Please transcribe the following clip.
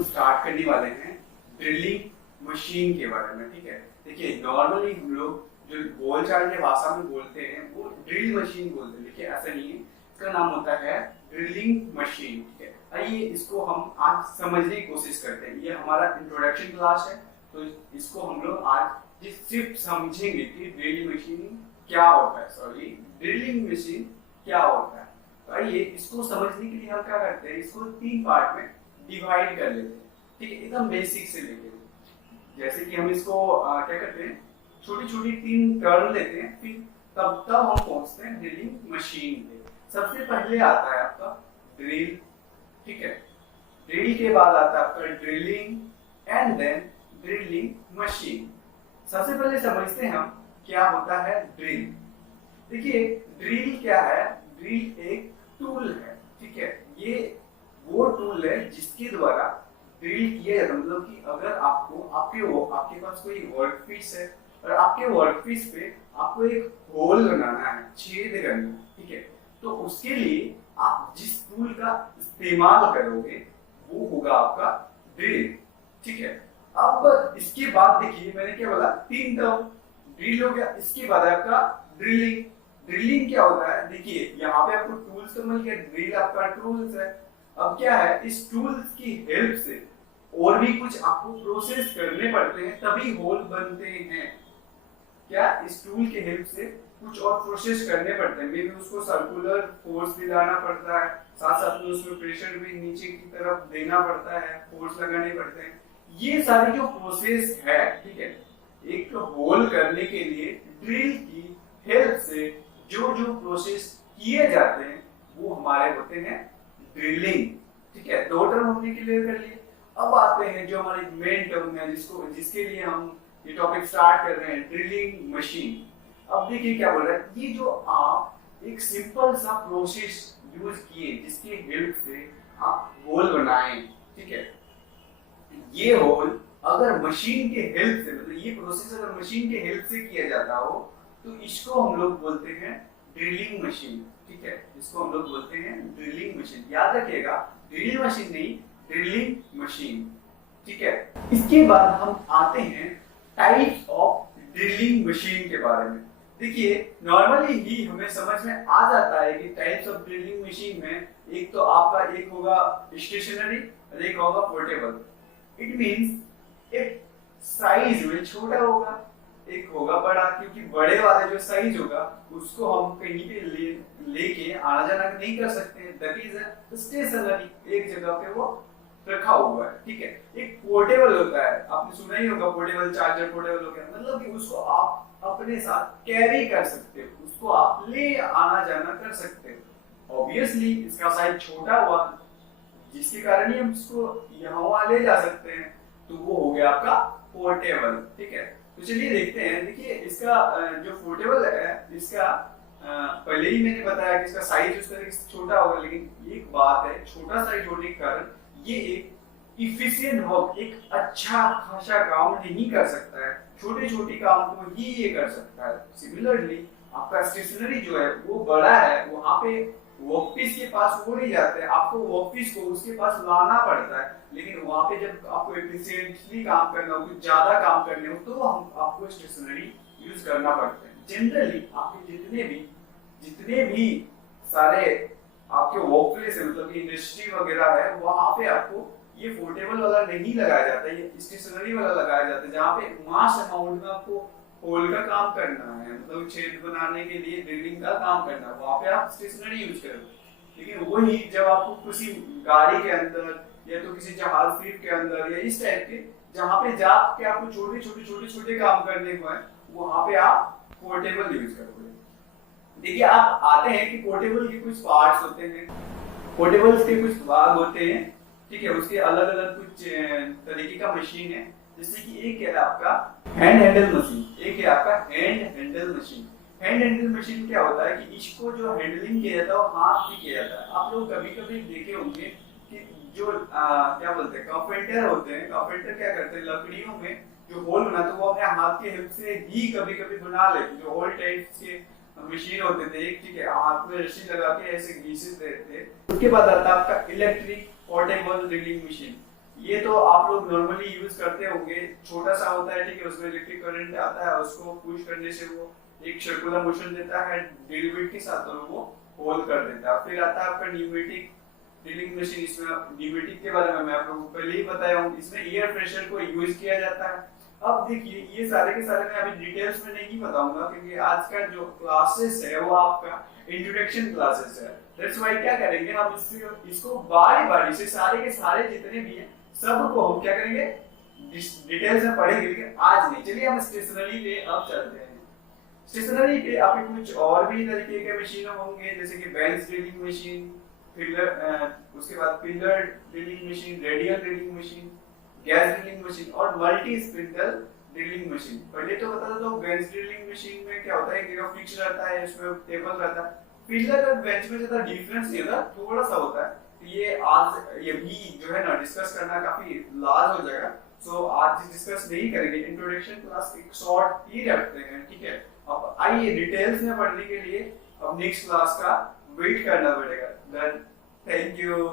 Start करने वाले हैं ड्रिलिंग मशीन के बारे में। ठीक है, देखिए नॉर्मली हम लोग जो बोलचाल की भाषा में बोलते हैं वो ड्रिल मशीन बोलते हैं, देखिए ऐसा नहीं है, इसका नाम होता है ड्रिलिंग मशीन। ठीक है, आइए इसको हम आज समझने की कोशिश करते हैं। ये हमारा इंट्रोडक्शन क्लास है, तो इसको हम लोग आज सिर्फ समझेंगे कि ड्रिलिंग मशीन क्या होता है, सॉरी ड्रिलिंग मशीन क्या होता है। तो आइए इसको समझने के लिए हम क्या करते हैं, इसको 3 पार्ट में डिवाइड कर लेते हैं। ठीक है, एकदम बेसिक से लेके जैसे कि हम इसको क्या करते हैं, छोटी छोटी 3 टर्म लेते हैं, फिर तब हम पहुंचते हैं ड्रिलिंग मशीन पे। सबसे पहले आता है आपका ड्रिल। ठीक है, ड्रिल के बाद आता है आपका drilling and then drilling machine. सबसे पहले समझते हैं हम क्या होता है ड्रिल। देखिए ड्रिल क्या है, ड्रिल एक टूल है। ठीक है, ये वो टूल है जिसके द्वारा ड्रिल किया जाता है। मतलब कि अगर आपके पास कोई वर्कपीस है और आपके वर्कपीस पे आपको एक होल बनाना है, छेद करना है, ठीक है, तो उसके लिए आप जिस टूल का इस्तेमाल करोगे वो होगा आपका ड्रिल। ठीक है, अब इसके बाद देखिए मैंने क्या बोला, 3 टर्म, ड्रिल हो गया, इसके बाद आपका ड्रिलिंग। ड्रिलिंग क्या होता है, देखिए यहाँ पे आपको टूल्स तो मिल गया, ड्रिल आपका टूल्स है। अब क्या है, इस टूल्स की हेल्प से और भी कुछ आपको प्रोसेस करने पड़ते हैं तभी होल बनते हैं। क्या इस टूल के हेल्प से कुछ और प्रोसेस करने पड़ते हैं, मे बी उसको सर्कुलर फोर्स दिलाना पड़ता है, साथ साथ में उसमें प्रेशर भी नीचे की तरफ देना पड़ता है, फोर्स लगाने पड़ते हैं। ये सारी जो प्रोसेस है, ठीक है, एक होल करने के लिए ड्रिल की हेल्प से जो जो प्रोसेस किए जाते हैं वो हमारे होते हैं ड्रिलिंग। ठीक है, 2 टर्म हमने क्लियर कर लिए। अब आते हैं जो हमारी मेन टर्म है, जिसके लिए हम ये टॉपिक स्टार्ट कर रहे हैं, ड्रिलिंग मशीन। अब देखिए क्या बोल रहा है, ये जो आप एक सिंपल सा प्रोसेस यूज किए जिसके हेल्प से आप होल बनाएं, ठीक है, ये होल अगर मशीन के हेल्प से, मतलब ये प्रोसेस अगर मशीन के हेल्प से किया जाता हो तो इसको हम लोग बोलते हैं ड्रिलिंग मशीन। ठीक है, इसको हम लोग बोलते हैं ड्रिलिंग मशीन। याद रखिएगा, ड्रिलिंग मशीन नहीं, ड्रिलिंग मशीन। ठीक है, इसके बाद हम आते हैं टाइप्स ऑफ ड्रिलिंग मशीन के बारे में। देखिए नॉर्मली ही हमें समझ में आ जाता है कि टाइप्स ऑफ ड्रिलिंग मशीन में एक तो आपका एक होगा स्टेशनरी और एक होगा पोर्टेबल। इट मींस एक साइज में छोटा होगा, एक होगा बड़ा, क्योंकि बड़े वाले जो साइज होगा उसको हम कहीं पे लेके आना जाना नहीं कर सकते हैं, दैट इज स्टेशनरी, एक जगह पे वो रखा हुआ है। ठीक है, एक पोर्टेबल होता है, आपने सुना ही होगा पोर्टेबल चार्जर, पोर्टेबल हो गया, मतलब कि उसको आप अपने साथ कैरी कर सकते हो, उसको आप ले आना जाना कर सकते हो। ऑब्वियसली इसका साइज छोटा हुआ जिसके कारण ही हम इसको यहाँ वहां ले जा सकते हैं, तो वो हो गया आपका पोर्टेबल। ठीक है, तो चलिए देखते हैं। देखिए इसका जो पोर्टेबल है, इसका पहले ही मैंने बताया कि इसका साइज उस तरह से छोटा होगा, लेकिन एक बात है, छोटा साइज होने के कारण ये एक इफिशिएंट वर्क, एक अच्छा खासा काम नहीं कर सकता है, छोटे छोटे काम को ही ये कर सकता है। सिमिलरली आपका स्टेशनरी जो है वो बड़ा है, वहां पे वर्कपीस के पास वो नहीं जाते, आपको वर्कपीस को उसके पास लाना पड़ता है, लेकिन वहां पे जब आपको एफिशिएंटली काम करना हो, कुछ ज्यादा काम करने हो, तो आपको स्टेशनरी यूज करना पड़ता है। जनरली आपके जितने भी सारे आपके वर्क प्लेस है, मतलब कि इंडस्ट्री वगैरह है, वहां पे आपको ये पोर्टेबल वाला नहीं लगाया जाता है, ये स्टेशनरी वाला लगाया जाता है, जहाँ पे मास अमाउंट में आपको होल का काम करना है, मतलब छेद बनाने के लिए ड्रिलिंग का काम करना है, वहां पे आप स्टेशनरी यूज करोगे। लेकिन वही जब आपको किसी गाड़ी के अंदर या तो किसी जहाज शिप के अंदर या इस टाइप के जहाँ पे जाके आपको छोटे काम करने को है, वहां पे आप पोर्टेबल यूज करोगे। देखिए आप आते हैं कि पोर्टेबल के कुछ पार्ट्स होते हैं, पोर्टेबल्स के कुछ भाग होते हैं। ठीक है, उसके अलग अलग कुछ तरीके का मशीन है, जैसे कि एक है आपका हैंड हैंडल मशीन, एक है आपका hand handle machine. Hand handle machine क्या होता है कि इसको जो हैंडलिंग किया जाता है वो हाथ से किया जाता है। आप लोग कभी कभी देखे होंगे कि जो क्या बोलते हैं कारपेंटर होते हैं, कारपेंटर क्या करते हैं लकड़ियों में जो होल बनाते हैं वो अपने हाथ के हेल्प से ही कभी कभी बना लेते, जो होल टाइप के मशीन होते थे एक, ठीक है, हाथ में रस्सी लगा के ऐसे घीसे देते थे। उसके बाद आता है आपका इलेक्ट्रिक पोर्टेबल ड्रिलिंग मशीन। ये तो आप लोग नॉर्मली यूज करते होंगे, छोटा सा होता है, ठीक है, उसमें इलेक्ट्रिक करंट आता है, उसको पुश करने से वो एक सर्कुलर मोशन देता है ड्रिल बिट के साथ और वो होल कर देता है। फिर आता है आपका न्यूमेटिक ड्रिलिंग मशीन। इसमें न्यूमेटिक के बारे में मैं आप लोगों को पहले ही बताया हूँ, इसमें एयर प्रेशर को यूज किया जाता है। अब देखिए ये सारे के सारे मैं अभी डिटेल्स में नहीं बताऊंगा क्योंकि आज का जो क्लासेस है वो आपका इंट्रोडक्शन क्लासेस है। दैट्स व्हाई क्या करेंगे हम इसको बारी बारी से सारे के सारे जितने भी हैं सबको हम क्या करेंगे डिटेल्स में पढ़ेंगे, लेकिन आज नहीं। चलिए हम स्टेशनरी पे अब चलते हैं। स्टेशनरी पे आपके कुछ और भी तरीके के मशीन होंगे जैसे कि बेंच ड्रिलिंग मशीन, उसके बाद pillar drilling machine, radial drilling machine, gas drilling machine और मल्टी स्पिंडल ड्रिलिंग मशीन। पहले तो बता दो बेंच ड्रिलिंग मशीन में क्या होता है कि फिक्स रहता है, इसमें टेबल रहता है। पिलर और बेंच में ज्यादा डिफरेंस नहीं होता, थोड़ा सा होता है। ये आज ये भी जो है ना डिस्कस करना काफी लार्ज हो जाएगा, सो आज डिस्कस नहीं करेंगे। इंट्रोडक्शन क्लास एक शॉर्ट ही रखते हैं, ठीक है। अब आइए डिटेल्स में पढ़ने के लिए अब नेक्स्ट क्लास का वेट करना पड़ेगा। Thank you.